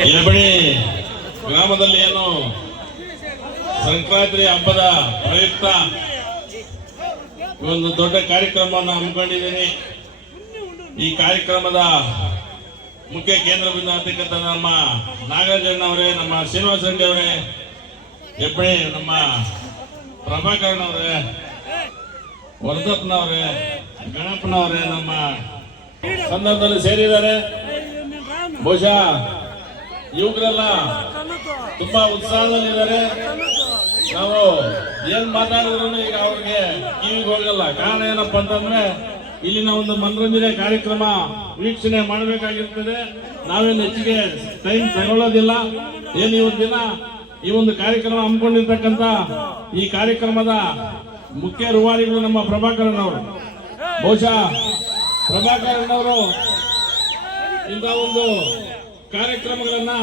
ಯಲಬಣಿ ಗ್ರಾಮದಲ್ಲಿ ಏನು ಸಂಕ್ರಾಂತಿ ಹಬ್ಬದ ಪ್ರಯುಕ್ತ ಒಂದು ದೊಡ್ಡ ಕಾರ್ಯಕ್ರಮವನ್ನು ಹಮ್ಮಿಕೊಂಡಿದ್ದೀನಿ. ಈ ಕಾರ್ಯಕ್ರಮದ ಮುಖ್ಯ ಕೇಂದ್ರ ಬಿಂದು ಅಂತಕ್ಕಂಥ ನಮ್ಮ ನಾಗರಾಜಣ್ಣ ಅವರೇ, ನಮ್ಮ ಶ್ರೀನಿವಾಸ ರೆಡ್ಡಿ ಅವರೇ, ಹೆಬ್ಬಣಿ ನಮ್ಮ ಪ್ರಭಾಕರನ್ ಅವರೇ, ವರದಪ್ಪನವರೇ, ಗಣಪನವರೇ ನಮ್ಮ ಸಂದರ್ಭದಲ್ಲಿ ಸೇರಿದ್ದಾರೆ. ಬಹುಶಃ ಯುವಕರೆಲ್ಲ ತುಂಬಾ ಉತ್ಸಾಹದಲ್ಲಿದ್ದಾರೆ. ನಾವು ಏನ್ ಮಾತಾಡಿದ್ರು ಈಗ ಅವ್ರಿಗೆ ಕಿವಿಗೆ ಹೋಗಲ್ಲ. ಕಾರಣ ಏನಪ್ಪಾ ಅಂತಂದ್ರೆ ಇಲ್ಲಿನ ಒಂದು ಮನರಂಜನೆ ಕಾರ್ಯಕ್ರಮ ವೀಕ್ಷಣೆ ಮಾಡಬೇಕಾಗಿರ್ತದೆ. ನಾವೇನು ಹೆಚ್ಚಿಗೆ ಟೈಮ್ ತಗೊಳ್ಳೋದಿಲ್ಲ. ಏನು ಇವತ್ತು ದಿನ ಈ ಒಂದು ಕಾರ್ಯಕ್ರಮ ಹಮ್ಮಿಕೊಂಡಿರ್ತಕ್ಕಂಥ ಈ ಕಾರ್ಯಕ್ರಮದ ಮುಖ್ಯ ರೂವಾರಿಗಳು ನಮ್ಮ ಪ್ರಭಾಕರನ್ ಅವರು. ಬಹುಶಃ ಪ್ರಭಾಕರನ್ ಅವರು ಇಂಥ ಒಂದು ಕಾರ್ಯಕ್ರಮಗಳನ್ನ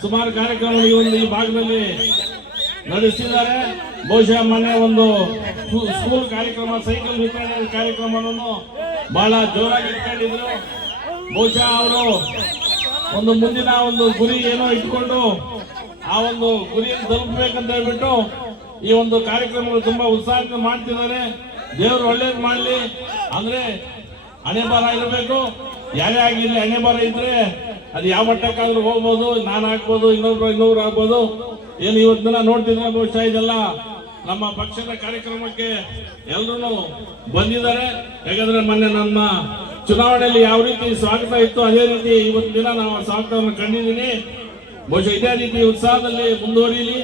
ಸುಮಾರು ಕಾರ್ಯಕ್ರಮಗಳು ಈ ಭಾಗದಲ್ಲಿ ನಡೆಸಿದ್ದಾರೆ. ಬಹುಶಃ ಮೊನ್ನೆ ಒಂದು ಸ್ಕೂಲ್ ಕಾರ್ಯಕ್ರಮ, ಸೈಕಲ್ ವಿತರಣೆ ಕಾರ್ಯಕ್ರಮವನ್ನು ಬಹಳ ಜೋರಾಗಿ ಇಟ್ಕೊಂಡಿದ್ರು. ಬಹುಶಃ ಅವರು ಒಂದು ಮುಂದಿನ ಒಂದು ಗುರಿ ಏನೋ ಇಟ್ಕೊಂಡು ಆ ಒಂದು ಗುರಿಯನ್ನು ತಲುಪಬೇಕಂತ ಹೇಳ್ಬಿಟ್ಟು ಈ ಒಂದು ಕಾರ್ಯಕ್ರಮಗಳು ತುಂಬಾ ಉತ್ಸಾಹದಿಂದ ಮಾಡ್ತಿದ್ದಾರೆ. ದೇವರು ಒಳ್ಳೇದು ಮಾಡಲಿ. ಅಂದ್ರೆ ಹಣೆ ಬರ ಇರಬೇಕು. ಯಾರೇ ಆಗಿರ್ಲಿ, ಹಣೆ ಬರ ಇದ್ರೆ ಅದು ಯಾವ ಮಟ್ಟಕ್ಕಾದ್ರೂ ಹೋಗ್ಬೋದು. ನಾನು ಆಗ್ಬೋದು, ಇನ್ನೊಬ್ರು ಆಗ್ಬೋದು. ಏನು ಇವತ್ತಿನ ನೋಡ್ತಿದ್ರೆ ಬಹುಶಃ ಇದೆಲ್ಲ ನಮ್ಮ ಪಕ್ಷದ ಕಾರ್ಯಕ್ರಮಕ್ಕೆ ಎಲ್ಲರೂ ಬಂದಿದ್ದಾರೆ. ಯಾಕಂದ್ರೆ ಮೊನ್ನೆ ನಮ್ಮ ಚುನಾವಣೆಯಲ್ಲಿ ಯಾವ ರೀತಿ ಸ್ವಾಗತ ಇತ್ತು ಅದೇ ರೀತಿ ಇವತ್ತು ದಿನ ನಾವು ಸ್ವಾಗತವನ್ನು ಕಂಡಿದ್ದೀನಿ. ಬಹುಶಃ ಇದೇ ರೀತಿ ಉತ್ಸಾಹದಲ್ಲಿ ಮುಂದುವರಿಯಲಿ.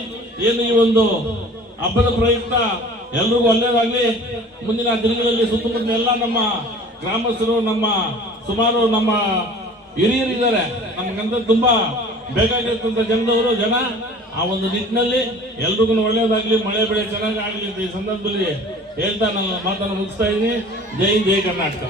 ಏನು ಈ ಒಂದು ಹಬ್ಬದ ಪ್ರಯುಕ್ತ ಎಲ್ರಿಗೂ ಒಳ್ಳೇದಾಗ್ಲಿ. ಮುಂದಿನ ದಿನಗಳಲ್ಲಿ ಸುತ್ತಮುತ್ತ ಎಲ್ಲ ನಮ್ಮ ಗ್ರಾಮಸ್ಥರು, ನಮ್ಮ ಸುಮಾರು ನಮ್ಮ ಹಿರಿಯರಿದ್ದಾರೆ, ನಮ್ಗಂತ ತುಂಬಾ ಬೇಕಾಗಿರ್ತಂತ ಜನ ಆ ಒಂದು ನಿಟ್ಟಿನಲ್ಲಿ ಎಲ್ರಿಗೂ ಒಳ್ಳೇದಾಗ್ಲಿ, ಮಳೆ ಬೆಳೆ ಚೆನ್ನಾಗಿ ಆಗ್ಲಿ ಈ ಸಂದರ್ಭದಲ್ಲಿ ಹೇಳ್ತಾ ನಾನು ಮಾತನ್ನು ಮುಗಿಸ್ತಾ ಇದ್ದೀನಿ. ಜೈ ಹಿಂದ್, ಜೈ ಕರ್ನಾಟಕ.